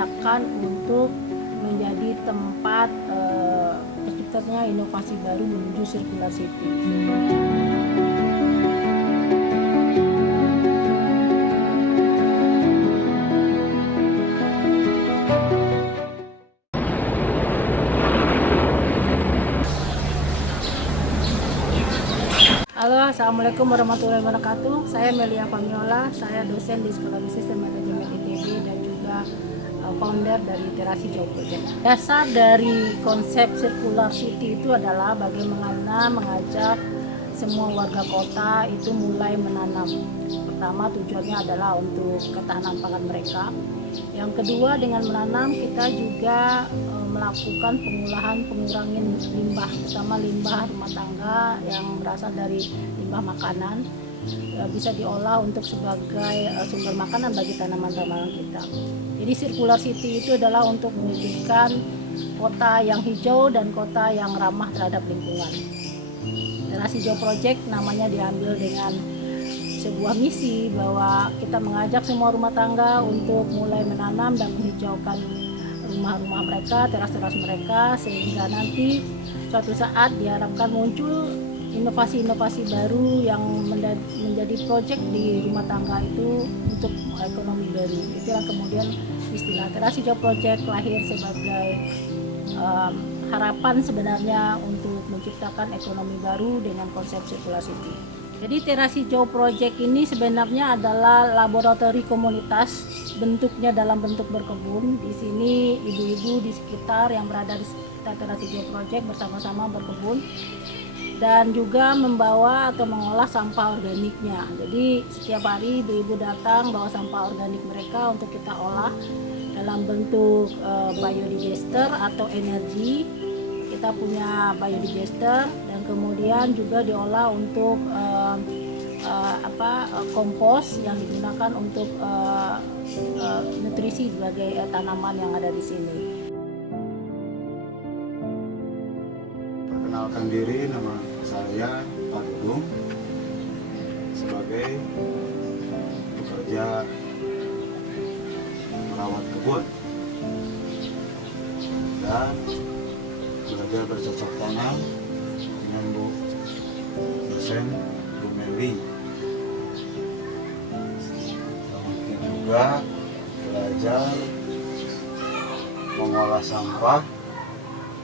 diciptakan untuk menjadi tempat terciptanya inovasi baru menuju circular city. Halo, assalamualaikum warahmatullahi wabarakatuh. Saya Melia Famiola, saya dosen di Sekolah Bisnis dan Manajemen ITB dan juga founder dari Terasi Hijau Project. Dasar dari konsep circular city itu adalah bagaimana mengajak semua warga kota itu mulai menanam. Pertama, tujuannya adalah untuk ketahanan pangan mereka. Yang kedua, dengan menanam kita juga melakukan pengurangin limbah, terutama limbah rumah tangga yang berasal dari limbah makanan, bisa diolah untuk sebagai sumber makanan bagi tanaman-tanaman kita. Jadi circular city itu adalah untuk mewujudkan kota yang hijau dan kota yang ramah terhadap lingkungan. Terasi Hijau Project namanya diambil dengan sebuah misi bahwa kita mengajak semua rumah tangga untuk mulai menanam dan menghijaukan rumah-rumah mereka, teras-teras mereka, sehingga nanti suatu saat diharapkan muncul inovasi-inovasi baru yang menjadi proyek di rumah tangga itu untuk ekonomi baru. Itulah kemudian istilah Terasi Hijau Project lahir sebagai harapan sebenarnya untuk menciptakan ekonomi baru dengan konsep circular city. Jadi Terasi Hijau Project ini sebenarnya adalah laboratori komunitas, bentuknya dalam bentuk berkebun. Di sini ibu-ibu di sekitar yang berada di sekitar Terasi Hijau Project bersama-sama berkebun dan juga membawa atau mengolah sampah organiknya. Jadi setiap hari ibu-ibu datang bawa sampah organik mereka untuk kita olah dalam bentuk biodigester atau energi. Kita punya biodigester dan kemudian juga diolah untuk kompos yang digunakan untuk nutrisi sebagai tanaman yang ada di sini. Perkenalkan diri, nama saya Pak Dudung, sebagai pekerja merawat kebun dan belajar bercocok tanam dengan Bu dosen Bu Meli. Kemudian juga belajar mengolah sampah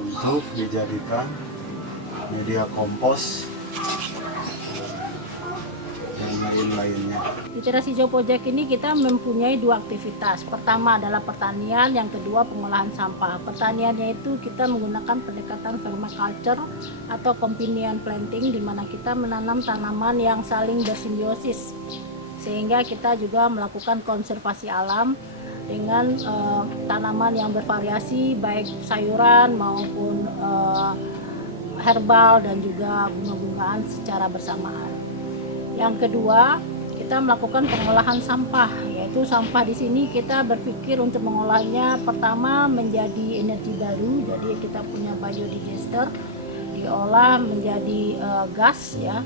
untuk dijadikan media kompos dan lain-lainnya. Di Terasi Hijau Project ini kita mempunyai dua aktivitas. Pertama adalah pertanian, yang kedua pengolahan sampah. Pertaniannya itu kita menggunakan pendekatan permaculture atau companion planting, di mana kita menanam tanaman yang saling bersimbiosis, sehingga kita juga melakukan konservasi alam dengan tanaman yang bervariasi, baik sayuran maupun herbal dan juga bunga-bungaan secara bersamaan. Yang kedua, kita melakukan pengolahan sampah, yaitu sampah di sini kita berpikir untuk mengolahnya pertama menjadi energi baru. Jadi kita punya biodigester, diolah menjadi gas ya.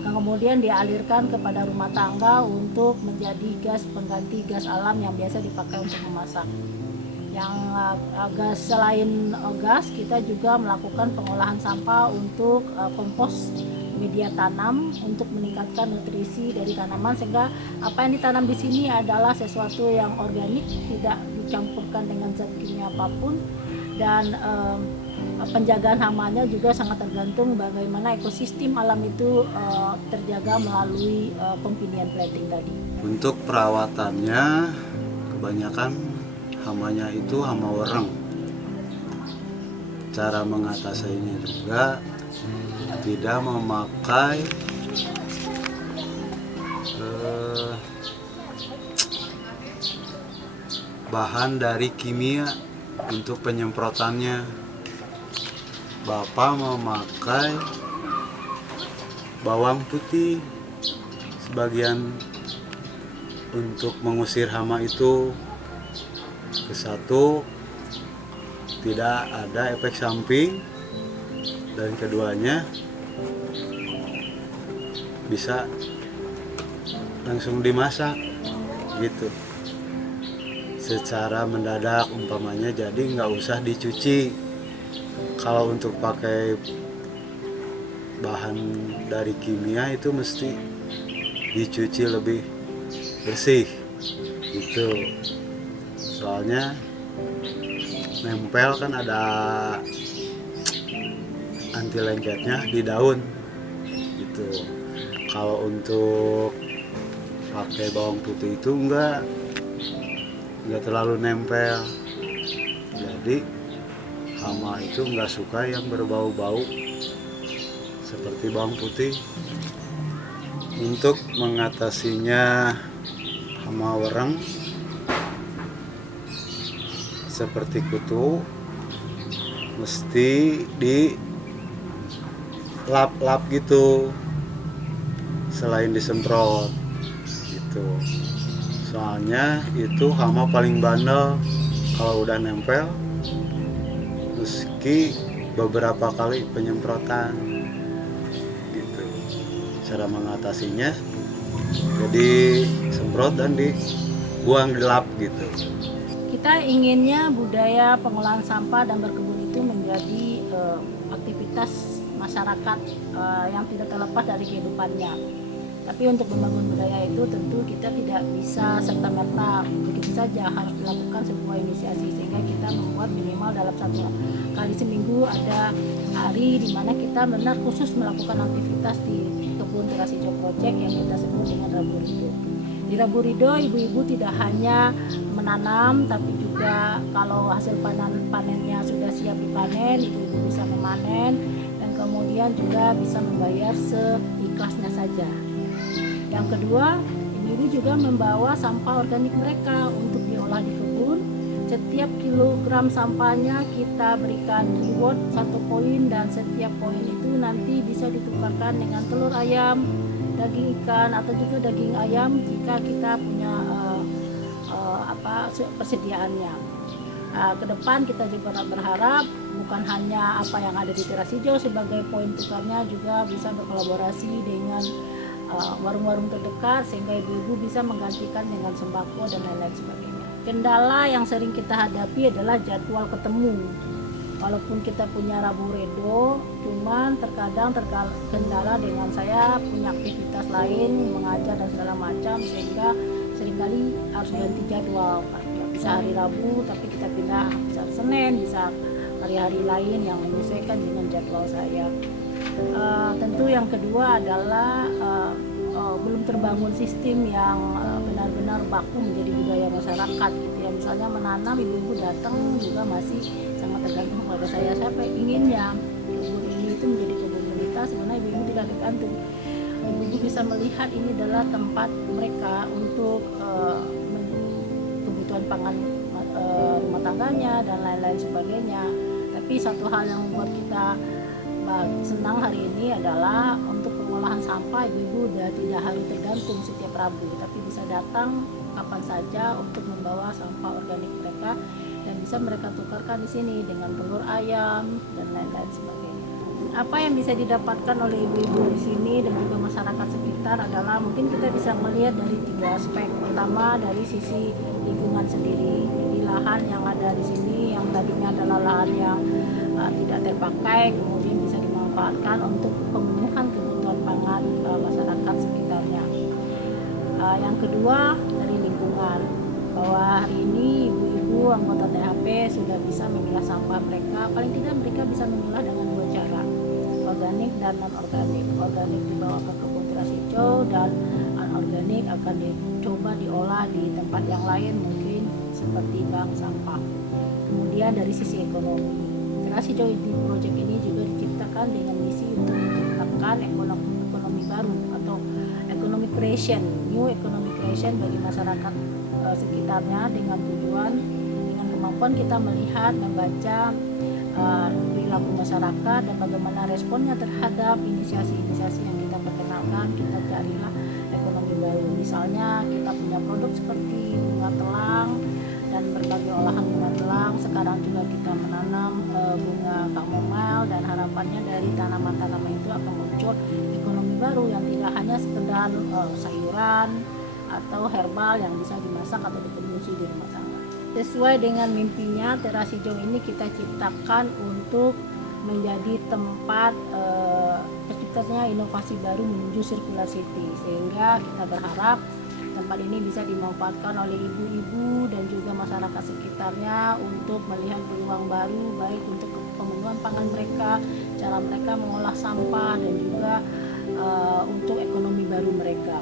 Kemudian dialirkan kepada rumah tangga untuk menjadi gas pengganti gas alam yang biasa dipakai untuk memasak. Yang gas selain gas, kita juga melakukan pengolahan sampah untuk kompos media tanam untuk meningkatkan nutrisi dari tanaman, sehingga apa yang ditanam di sini adalah sesuatu yang organik, tidak dicampurkan dengan zat kimia apapun, dan penjagaan hamanya juga sangat tergantung bagaimana ekosistem alam itu terjaga melalui companion planting tadi. Untuk perawatannya kebanyakan hamanya itu hama wereng. Cara mengatasinya juga tidak memakai bahan dari kimia untuk penyemprotannya. Bapak memakai bawang putih sebagian untuk mengusir hama itu. Kesatu, tidak ada efek samping, dan keduanya bisa langsung dimasak gitu. secara mendadak umpamanya, jadi nggak usah dicuci. Kalau untuk pakai bahan dari kimia itu mesti dicuci lebih bersih gitu, soalnya nempel kan ada anti lengketnya di daun gitu. Kalau untuk pakai bawang putih itu enggak terlalu nempel, jadi hama itu enggak suka yang berbau-bau seperti bawang putih. Untuk mengatasinya hama wereng seperti kutu, mesti di lap-lap gitu selain disemprot gitu. Soalnya itu hama paling bandel kalau udah nempel meski beberapa kali penyemprotan gitu. Cara mengatasinya jadi semprot dan dibuang, dilap gitu. Kita inginnya budaya pengolahan sampah dan berkebun itu menjadi aktivitas masyarakat yang tidak terlepas dari kehidupannya. Tapi untuk membangun budaya itu tentu kita tidak bisa serta-merta begitu saja, harus dilakukan sebuah inisiasi, sehingga kita membuat minimal dalam 1 kali seminggu ada hari di mana kita benar khusus melakukan aktivitas di kebun terasi hijau project yang kita sebut dengan Rabu Ridho. Di Rabu Ridho ibu-ibu tidak hanya menanam, tapi juga kalau hasil panennya sudah siap dipanen, ibu-ibu bisa memanen dan kemudian juga bisa membayar seikhlasnya saja. Yang kedua, ibu-ibu juga membawa sampah organik mereka untuk diolah di kebun. Setiap kilogram sampahnya kita berikan reward 1 poin, dan setiap poin itu nanti bisa ditukarkan dengan telur ayam, daging ikan atau juga daging ayam jika kita punya persediaannya. Ke depan kita juga berharap bukan hanya apa yang ada di teras hijau sebagai poin tukarnya, juga bisa berkolaborasi dengan warung-warung terdekat sehingga ibu-ibu bisa menggantikan dengan sembako dan lain-lain sebagainya. Kendala yang sering kita hadapi adalah jadwal ketemu. Walaupun kita punya Rabu Ridho, cuman terkadang terkendala dengan saya punya aktivitas lain, mengajar dan segala macam, sehingga seringkali harus ganti jadwal. Bisa hari Rabu tapi kita pindah, bisa hari Senin, bisa hari-hari lain yang menyesuaikan dengan jadwal saya. Tentu yang kedua adalah belum terbangun sistem yang benar-benar baku menjadi budaya masyarakat gitu ya. Misalnya menanam, ibu-ibu datang juga masih sangat tergantung pada saya. Siapa inginnya kebun ini itu menjadi kebun komunitas, sebenarnya ibu-ibu tidak tergantung. Ibu-ibu bisa melihat ini adalah tempat mereka untuk kebutuhan pangan rumah tangganya dan lain-lain sebagainya. Tapi satu hal yang membuat kita senang hari ini adalah untuk pengolahan sampah, ibu-ibu sudah tidak harus tergantung setiap Rabu, tapi bisa datang kapan saja untuk membawa sampah organik mereka dan bisa mereka tukarkan di sini dengan telur ayam dan lain-lain sebagainya. Apa yang bisa didapatkan oleh ibu-ibu di sini dan juga masyarakat sekitar adalah mungkin kita bisa melihat dari 3 aspek. Pertama dari sisi lingkungan sendiri, jadi lahan yang ada di sini yang tadinya adalah lahan yang tidak terpakai kemudian bisa dimanfaatkan untuk pemenuhan kebutuhan pangan masyarakat sekitarnya. Yang kedua dari lingkungan, bahwa hari ini ibu-ibu anggota THP sudah bisa memilah sampah mereka. Paling tidak mereka bisa memilah dengan 2 cara, organik dan non-organik. Organik dibawa ke kebun teras hijau dan non-organik akan dicoba diolah di tempat yang lain, mungkin seperti bank sampah. Kemudian dari sisi ekonomi, Teras Hijau Project ini juga diciptakan dengan misi untuk menciptakan ekonomi baru atau economic creation, new economic creation bagi masyarakat sekitarnya, dengan tujuan, dengan kemampuan kita melihat, membaca perilaku masyarakat dan bagaimana responnya terhadap inisiasi-inisiasi yang kita perkenalkan. Kita carilah ekonomi baru. Misalnya kita punya produk seperti bunga telang dan berbagai olahan bunga telang. Sekarang juga kita menanam bunga chamomile, dan harapannya dari tanaman-tanaman itu akan muncul ekonomi baru yang tidak hanya sekedar sayuran atau herbal yang bisa dimasak atau dikonsumsi di rumah tangga. Sesuai dengan mimpinya, teras hijau ini kita ciptakan untuk menjadi tempat terciptanya inovasi baru menuju circular city, sehingga kita berharap tempat ini bisa dimanfaatkan oleh ibu-ibu dan juga masyarakat sekitarnya untuk melihat peluang baru, baik untuk pemenuhan pangan mereka, cara mereka mengolah sampah, dan juga untuk ekonomi baru mereka.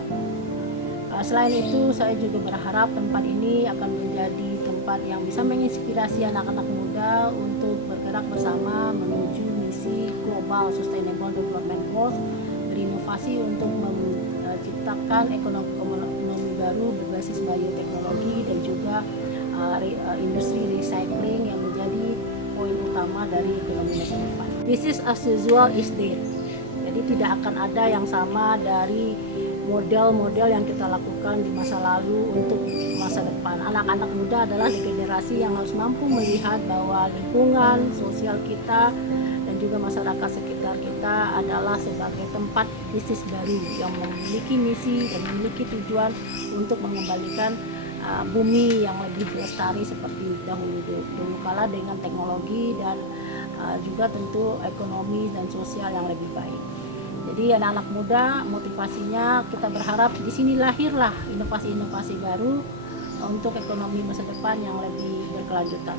Selain itu, saya juga berharap tempat ini akan menjadi tempat yang bisa menginspirasi anak-anak muda untuk bergerak bersama menuju misi Global Sustainable Development Goals, berinovasi untuk menciptakan ekonomi baru berbasis bioteknologi dan juga industri recycling yang menjadi poin utama dari ekonomi masa depan. Business as usual is dead. Jadi tidak akan ada yang sama dari model-model yang kita lakukan di masa lalu untuk masa depan. Anak-anak muda adalah generasi yang harus mampu melihat bahwa lingkungan sosial kita dan juga masyarakat sekitar kita adalah sebagai tempat bisnis baru yang memiliki misi dan memiliki tujuan untuk mengembalikan bumi yang lebih lestari seperti dahulu kala dengan teknologi dan juga tentu ekonomi dan sosial yang lebih baik. Jadi anak-anak muda motivasinya kita berharap di sini lahirlah inovasi-inovasi baru untuk ekonomi masa depan yang lebih berkelanjutan.